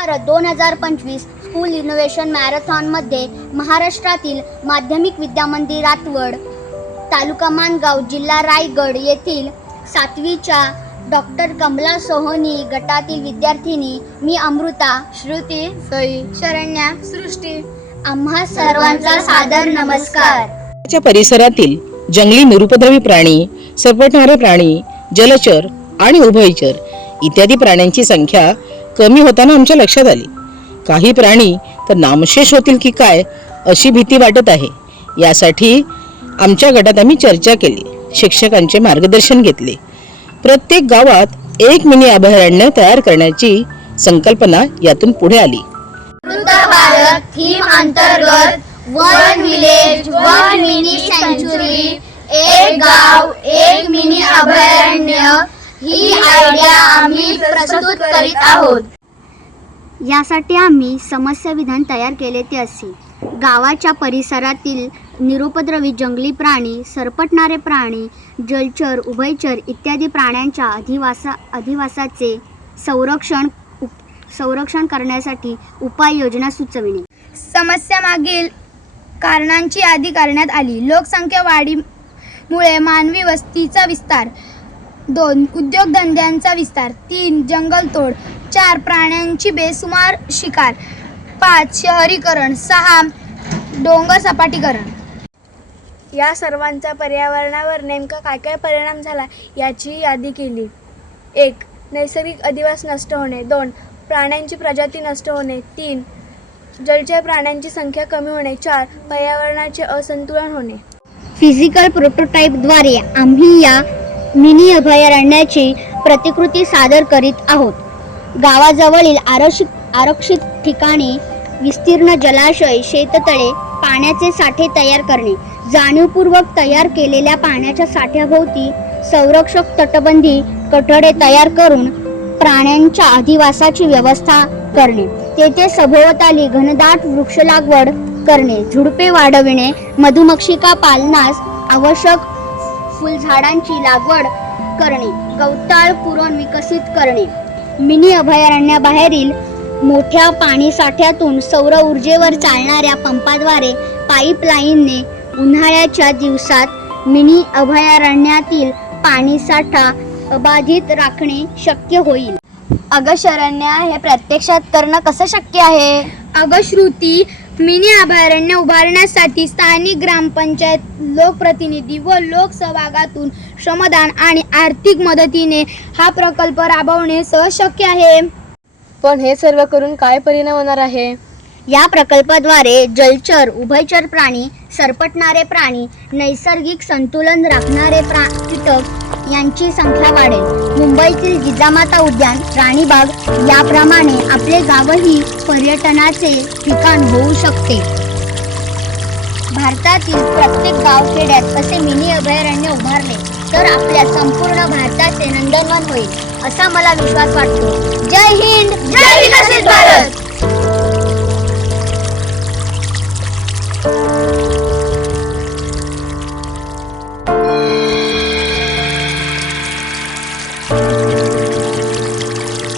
2025 school innovation मॅरेथॉनमध्ये महाराष्ट्रातील माध्यमिक विद्यामंदिर रातवड, तालुका माणगाव, जिल्हा रायगड येथील 7वीच्या डॉक्टर कमला सोहोनी गटातील विद्यार्थिनी मी अमृता, श्रुती, सई, शरण्या, सृष्टी आम्हा सर्वांचा सादर नमस्कार. च्या परिसरातील जंगली निरुपद्रवी प्राणी, सरपटणारे प्राणी, जलचर आणि उभयचर इत्यादी प्राण्यांची संख्या कमी होताना आमच्या लक्षात आली. काही प्राणी तर नामशेष होतील की काय अशी भीती वाटत आहे. यासाठी आमच्या गटात आम्ही चर्चा केली, शिक्षकांचे मार्गदर्शन घेतले. प्रत्येक गावात एक मिनी अभयारण्य तयार करण्याची संकल्पना यातून पुढे आली. अमृत भारत थीम अंतर्गत one village one mini century, एक गाव एक मिनी अभयारण्य ही आयडिया आम्ही प्रस्तुत करीत आहोत. यासाठी आम्ही समस्या विधान तयार केले ते असे: गावाच्या परिसरातील निरुपद्रवी जंगली प्राणी, सरपटणारे प्राणी, जलचर, उभयचर इत्यादी प्राण्यांच्या अधिवासाचे संरक्षण करण्यासाठी उपाययोजना सुचविणे. समस्या मागील कारणांची यादी करण्यात आली. लोकसंख्या वाढीमुळे मानवी वस्तीचा विस्तार, 2 उद्योगधंद्यांचा विस्तार, 3 जंगलतोड, 4 प्राण्यांची बेसुमार शिकार, 5 शहरीकरण, 6 डोंगर सपाटीकरण. या सर्वांचा पर्यावरणावर नेमका काय परिणाम झाला याची यादी केली. 1 नैसर्गिक अधिवास नष्ट होणे, 2 प्राण्यांची प्रजाती नष्ट होणे, 3 जलचर प्राण्यांची संख्या कमी होणे, 4 पर्यावरणाचे असंतुलन होणे. फिजिकल प्रोटोटाइपद्वारे आम्ही या मिनी अभयारण्याची प्रतिकृती सादर करीत आहोत. गावाजवळील आरक्षित ठिकाणी विस्तीर्ण जलाशय, शेततळे, पाण्याचे साठे तयार करणे, जाणीवपूर्वक तयार केलेल्या पाण्याच्या साठ्याभोवती संरक्षक तटबंदी कठडे तयार करून प्राण्यांच्या अधिवासाची व्यवस्था करणे, तेथे सभोवताली घनदाट वृक्ष लागवड करणे, झुडपे वाढविणे, मधुमक्षिका पालनास आवश्यक फुलझाडांची लागवड करणे, गवताळ पुरवण विकसित करणे. मिनी अभयारण्याबाहेरील मोठ्या पाणीसाठ्यातून सौर ऊर्जेवर चालणाऱ्या पंपाद्वारे पाईपलाईनने उन्हाळ्याच्या दिवसात मिनी अभयारण्यातील पाणीसाठा अबाधित राखणे शक्य होईल. अगं शरण्या, हे प्रत्यक्षात करणं कसं शक्य आहे? अगं श्रुती, मिनी अभयारण्य उभारण्यासाठी स्थानिक ग्रामपंचायत, लोकप्रतिनिधी व लोकसहभागातून श्रमदान आणि आर्थिक मदतीने हा प्रकल्प राबवणे सहज शक्य आहे. पण हे सर्व करून काय परिणाम होणार आहे? या प्रकल्पाद्वारे जलचर, उभयचर प्राणी, सरपटणारे प्राणी, नैसर्गिक संतुलन राखणारे कीटक यांची संख्या वाढेल. मुंबईतील जिजामाता उद्यान, राणीबाग याप्रमाणे आपले गावही पर्यटनाचे ठिकाण होऊ शकते. भारतातील प्रत्येक गावखेड्यात असे मिनी अभयारण्य उभारले तर आपल्या संपूर्ण भारताचे नंदनवन होईल असा मला विश्वास वाटतो. जय हिंद, जय विकसित भारत.